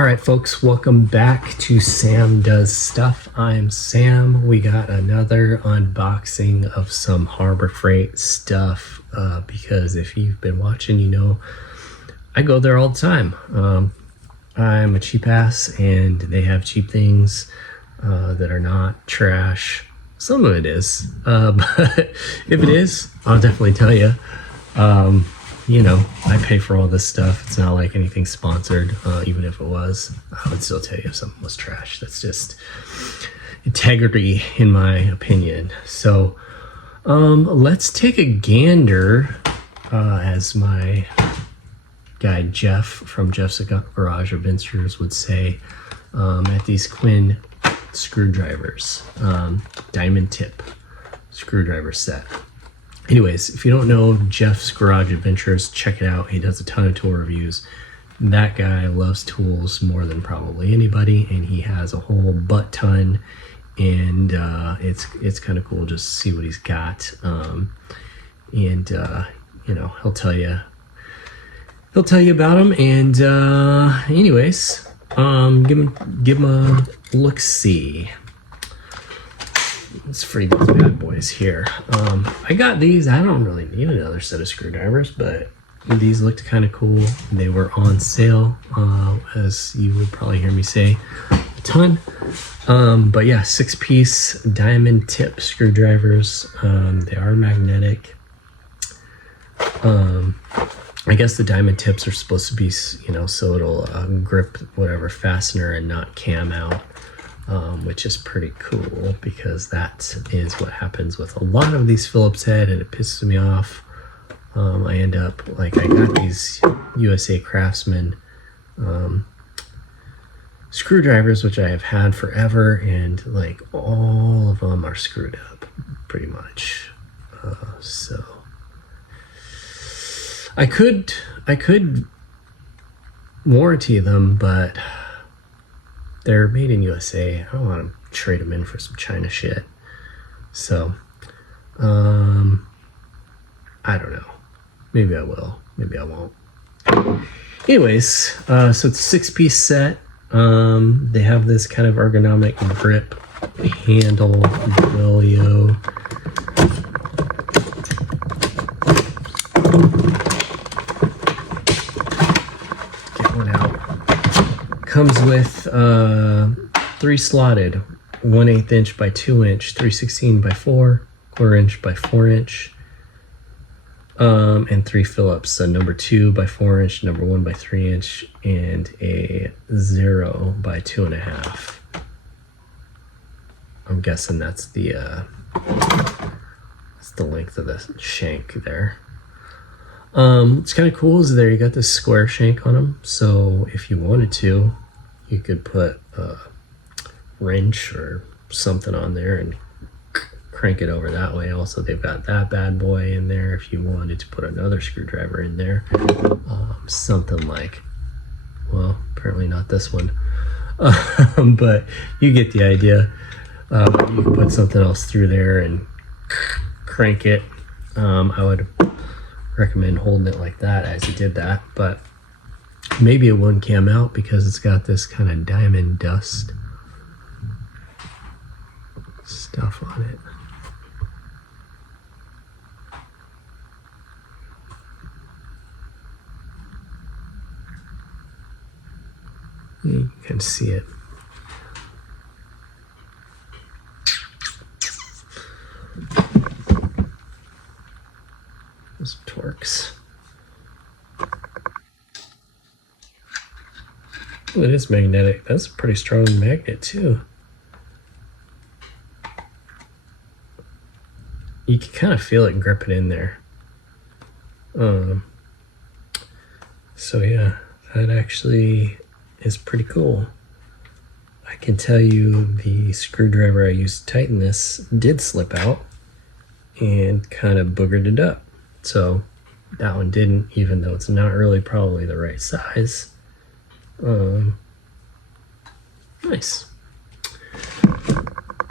All right, folks, welcome back to Sam Does Stuff. I'm Sam. We got another unboxing of some Harbor Freight stuff because if you've been watching, you know I go there all the time. I'm a cheap ass and they have cheap things that are not trash. Some of it is, but if it is, I'll definitely tell you. You know, I pay for all this stuff. It's not like anything sponsored. Even if it was, I would still tell you if something was trash. That's just integrity, in my opinion. So let's take a gander, as my guy Jeff from Jeff's Garage Adventures would say, at these Quinn screwdrivers, diamond tip screwdriver set. Anyways, if you don't know Jeff's Garage Adventures, check it out. He does a ton of tool reviews. That guy loves tools more than probably anybody, and he has a whole butt ton, and it's kind of cool just to see what he's got. You know, he'll tell you about them. And anyways, give him a look-see. Let's free these bad boys here. I got these. I don't really need another set of screwdrivers, but these looked kind of cool. They were on sale, as you would probably hear me say a ton. But yeah, 6-piece diamond tip screwdrivers. They are magnetic. I guess the diamond tips are supposed to be, you know, so it'll grip whatever fastener and not cam out. Which is pretty cool because that is what happens with a lot of these Phillips head, and it pisses me off. I end up, like, I got these USA Craftsman screwdrivers, which I have had forever, and like all of them are screwed up pretty much. So I could warranty them, but they're made in USA. I don't want to trade them in for some China shit. So, I don't know. Maybe I will. Maybe I won't. Anyways, so it's a 6-piece set. They have this kind of ergonomic grip handle dealio. Get one out. Comes with 3 slotted, 1/8 inch by 2 inch, 3/16 by 4, 1/4 inch by 4 inch, and 3 Phillips, a number 2 by 4 inch, number 1 by 3 inch, and a 0 by 2.5. I'm guessing that's the length of the shank there. What's kind of cool is there you got this square shank on them, so if you wanted to, you could put a wrench or something on there and crank it over that way. Also, they've got that bad boy in there if you wanted to put another screwdriver in there. Something like, well, apparently not this one, but you get the idea. You can put something else through there and crank it. I would recommend holding it like that as you did that, but maybe it wouldn't cam out because it's got this kind of diamond dust stuff on it. You can see it. Those torques. Ooh, it is magnetic. That's a pretty strong magnet too. You can kind of feel it grip it in there. So yeah, that actually is pretty cool. I can tell you the screwdriver I used to tighten this did slip out and kind of boogered it up. So that one didn't, even though it's not really probably the right size. Nice.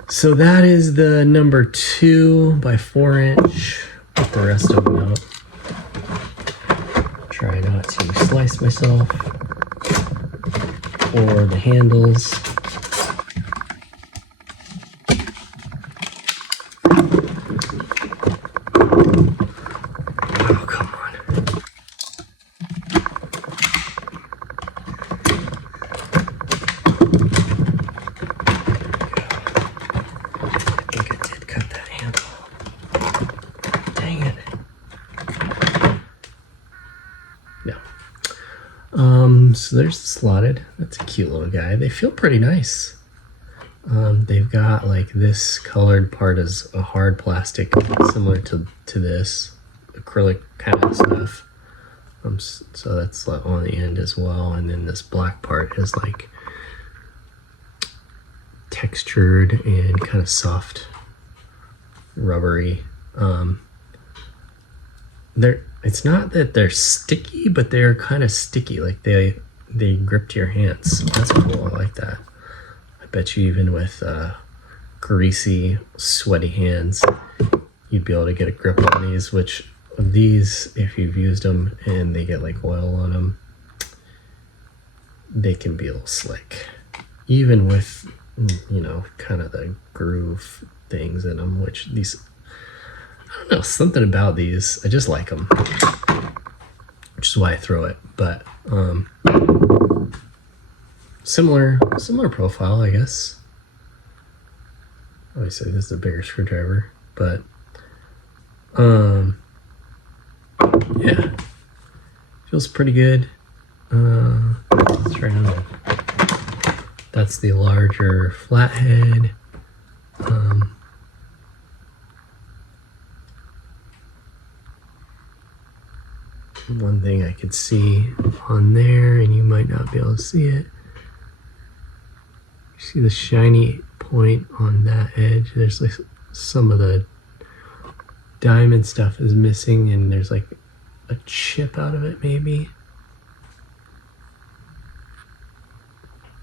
So that is the number 2 by 4 inch. Put the rest of them out. Try not to slice myself. or the handles. Oh, come on. I think I did cut that handle. Dang it. No. So there's the slotted. That's a cute little guy. They feel pretty nice. They've got like this colored part is a hard plastic similar to this acrylic kind of stuff. So that's like on the end as well, and then this black part is like textured and kind of soft, rubbery. It's not that they're sticky, but they're kind of sticky. Like they grip to your hands. That's cool. I like that. I bet you even with greasy, sweaty hands, you'd be able to get a grip on these. Which these, if you've used them and they get like oil on them, they can be a little slick. Even with, you know, kind of the groove things in them, which these, I don't know, something about these, I just like them, which is why I throw it. But similar profile, I guess. Obviously this is a bigger screwdriver, but yeah, feels pretty good. Let's try another one. That's the larger flathead. One thing I could see on there, and you might not be able to see it. You see the shiny point on that edge? There's like some of the diamond stuff is missing, and there's like a chip out of it maybe.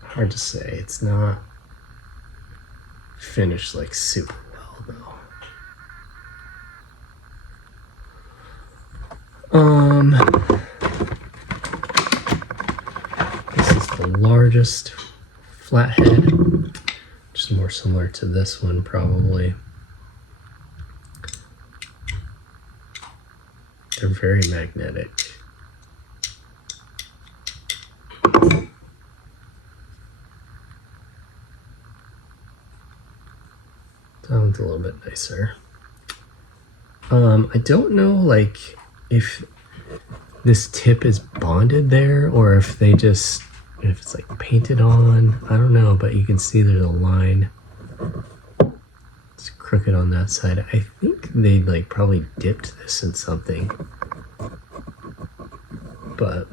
Hard to say. It's not finished like super well though. This is the largest flathead, which is more similar to this one probably. They're very magnetic. That one's a little bit nicer. I don't know like if this tip is bonded there or if they just, if it's like painted on, I don't know, but you can see there's a line. It's crooked on that side. I think they like probably dipped this in something, but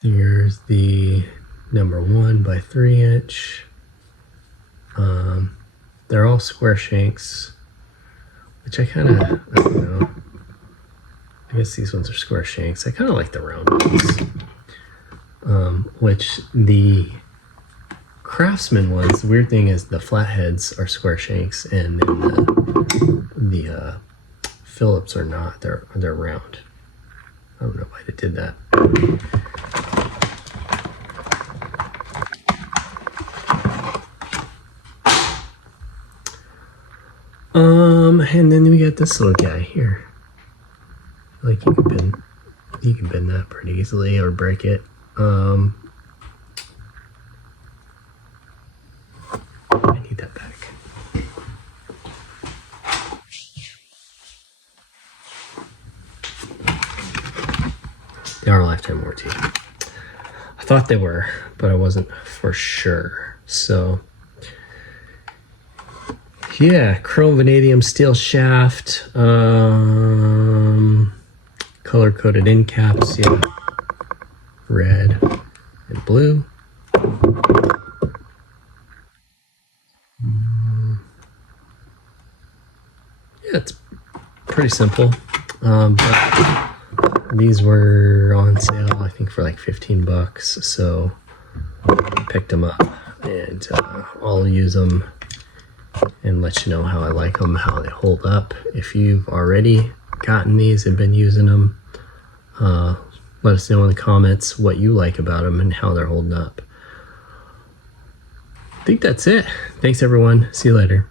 here's the number 1 by 3 inch. They're all square shanks, which I don't know. I guess these ones are square shanks. I kind of like the round ones. Which the Craftsman ones, the weird thing is the flatheads are square shanks, and then the Phillips are not. They're round. I don't know why they did that. And then we got this little guy here. Like you can bend that pretty easily or break it. I need that back. They are lifetime warranty. I thought they were, but I wasn't for sure. So yeah, chrome vanadium steel shaft, color-coded end caps, yeah, red and blue. Yeah, it's pretty simple, but these were on sale, I think, for like 15 bucks, so I picked them up, and I'll use them and let you know how I like them, how they hold up. If you've already gotten these and been using them, Let us know in the comments what you like about them and how they're holding up. I think that's it. Thanks everyone. See you later.